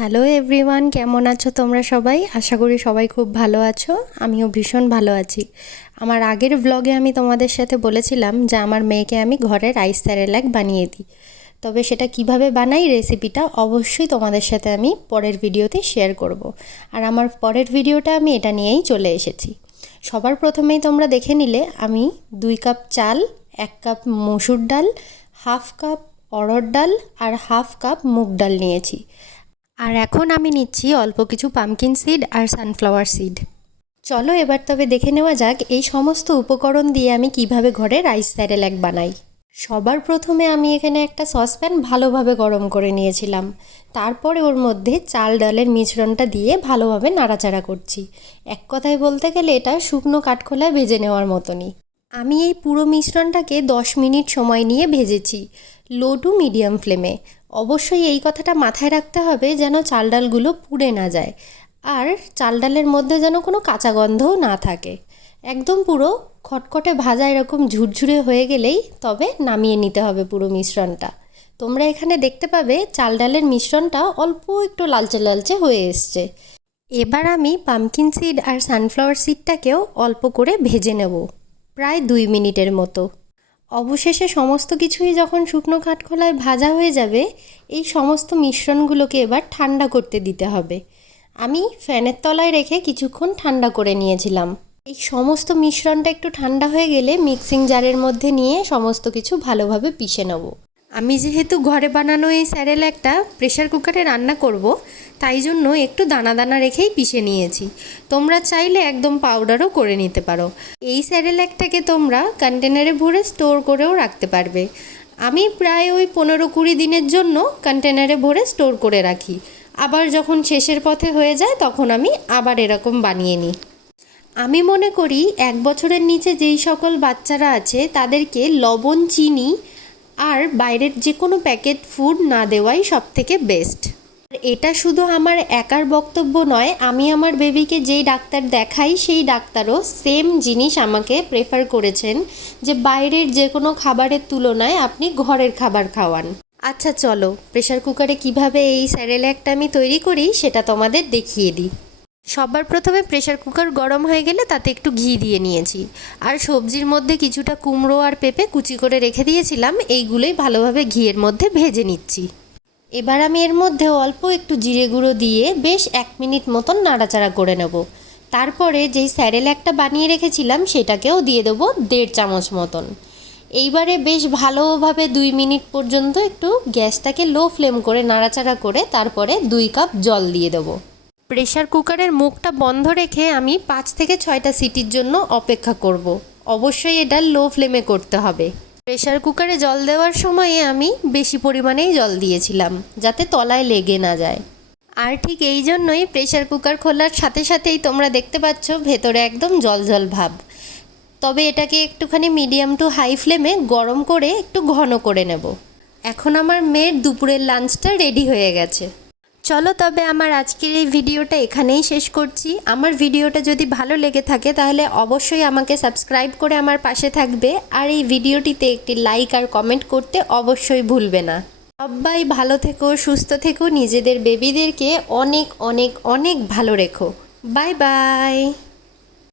Hello everyone কেমন আছো তোমরা সবাই? আশা করি সবাই খুব ভালো আছো। আমিও ভীষণ ভালো আছি। আমার আগের ব্লগে আমি তোমাদের সাথে বলেছিলাম যে আমার মেয়েকে আমি ঘরে রাইস স্যারেলাক বানিয়ে দিই। তবে সেটা কীভাবে বানাই রেসিপিটা অবশ্যই তোমাদের সাথে আমি পরের ভিডিওতে শেয়ার করব। আর আমার পরের ভিডিওটা আমি এটা নিয়েই চলে এসেছি। সবার প্রথমেই তোমরা দেখে নিলে, আমি দুই কাপ চাল, এক কাপ মসুর ডাল হাফ কাপ অড়হর ডাল, আর হাফ কাপ মুগ ডাল নিয়েছি। আর এখন আমি নিচ্ছি অল্প কিছু পামকিন সিড আর সানফ্লাওয়ার সিড চলো এবার তবে দেখে নেওয়া যাক এই সমস্ত উপকরণ দিয়ে আমি কীভাবে ঘরে রাইস স্যারেল্যাক বানাই। সবার প্রথমে আমি এখানে একটা সসপ্যান ভালোভাবে গরম করে নিয়েছিলাম। তারপরে ওর মধ্যে চাল ডালের মিশ্রণটা দিয়ে ভালোভাবে নাড়াচাড়া করছি। এক কথায় বলতে গেলে এটা শুকনো কাঠখোলা ভেজে নেওয়ার মতনই। আমি এই পুরো মিশ্রণটাকে দশ মিনিট সময় নিয়ে ভেজেছি লো টু মিডিয়াম ফ্লেমে অবশ্যই এই কথাটা মাথায় রাখতে হবে যেন চাল ডালগুলো পুড়ে না যায়। আর চাল ডালের মধ্যে যেন কোনো কাঁচা গন্ধও না থাকে। একদম পুরো খটখটে ভাজা এরকম ঝুরঝুরে হয়ে গেলেই তবে নামিয়ে নিতে হবে পুরো মিশ্রণটা। তোমরা এখানে দেখতে পাবে চাল ডালের মিশ্রণটা অল্প একটু লালচে লালচে হয়ে এসছে। এবার আমি পামকিন সিড আর সানফ্লাওয়ার সিডটাকেও অল্প করে ভেজে নেব, প্রায় দুই মিনিটের মতো। অবশেষে সমস্ত কিছুই যখন শুকনো কাঠখোলায় ভাজা হয়ে যাবে, এই সমস্ত মিশ্রণগুলোকে এবার ঠান্ডা করতে দিতে হবে। আমি ফ্যানের তলায় রেখে কিছুক্ষণ ঠান্ডা করে নিয়েছিলাম। এই সমস্ত মিশ্রণটা একটু ঠান্ডা হয়ে গেলে মিক্সিং জারের মধ্যে নিয়ে সমস্ত কিছু ভালোভাবে পিষে নেব। আমি যেহেতু ঘরে বানানো এই স্যারেল একটা প্রেশার কুকারে রান্না করব, তাই জন্য একটু দানা দানা রেখেই পিষে নিয়েছি। তোমরা চাইলে একদম পাউডারও করে নিতে পারো। এই স্যারেল একটাকে তোমরা কন্টেনারে ভরে স্টোর করেও রাখতে পারবে। আমি প্রায় ওই পনেরো কুড়ি দিনের জন্য কন্টেনারে ভরে স্টোর করে রাখি। আবার যখন শেষের পথে হয়ে যায়, তখন আমি আবার এরকম বানিয়ে নিই। আমি মনে করি, এক বছরের নিচে যেই সকল বাচ্চারা আছে, তাদেরকে লবণ, চিনি আর বাইরের যে কোনো প্যাকেট ফুড না দেওয়াই সব থেকে বেস্ট এটা শুধু আমার একার বক্তব্য নয়, আমি আমার বেবিকে যেই ডাক্তার দেখাই, সেই ডাক্তারও সেম জিনিস আমাকে প্রেফার করেছেন যে বাইরের যে কোনো খাবারের তুলনায় আপনি ঘরের খাবার খাওয়ান। আচ্ছা চলো প্রেশার কুকারে কীভাবে এই স্যারেল্যাকটা আমি তৈরি করি সেটা তোমাদের দেখিয়ে দিই। সবার প্রথমে প্রেশার কুকার গরম হয়ে গেলে তাতে একটু ঘি দিয়ে নিয়েছি। আর সবজির মধ্যে কিছুটা কুমড়ো আর পেঁপে কুচি করে রেখে দিয়েছিলাম, এইগুলোই ভালোভাবে ঘিয়ের মধ্যে ভেজে নিচ্ছি। এবার আমি এর মধ্যে অল্প একটু জিরে গুঁড়ো দিয়ে বেশ এক মিনিট মতন নাড়াচাড়া করে নেব। তারপরে যেই স্যারেল একটা বানিয়ে রেখেছিলাম, সেটাকেও দিয়ে দেবো দেড় চামচ মতন। এইবারে বেশ ভালোভাবে দুই মিনিট পর্যন্ত একটু গ্যাসটাকে লো ফ্লেম করে নাড়াচাড়া করে তারপরে দুই কাপ জল দিয়ে দেবো। প্রেশার কুকারের মুখটা বন্ধ রেখে আমি পাঁচ থেকে ছয়টা সিটির জন্য অপেক্ষা করব। অবশ্যই এটা লো ফ্লেমে করতে হবে। প্রেশার কুকারে জল দেওয়ার সময়ে আমি বেশি পরিমাণেই জল দিয়েছিলাম, যাতে তলায় লেগে না যায়। আর ঠিক এই জন্যই প্রেশার কুকার খোলার সাথে সাথেই তোমরা দেখতে পাচ্ছ ভেতরে একদম জল জল ভাব। তবে এটাকে একটুখানি মিডিয়াম টু হাই ফ্লেমে গরম করে একটু ঘন করে নেব। এখন আমার মেয়ের দুপুরের লাঞ্চটা রেডি হয়ে গেছে। চলো তবে আমার আজকের এই ভিডিওটা এখানেই শেষ করছি। আমার ভিডিওটা যদি ভালো লেগে থাকে তাহলে অবশ্যই আমাকে সাবস্ক্রাইব করে আমার পাশে থাকবে। আর এই ভিডিওটিতে একটি লাইক আর কমেন্ট করতে অবশ্যই ভুলবে না। সবাই ভালো থেকো, সুস্থ থেকো, নিজেদের বেবিদেরকে অনেক অনেক অনেক ভালো রেখো। Bye bye.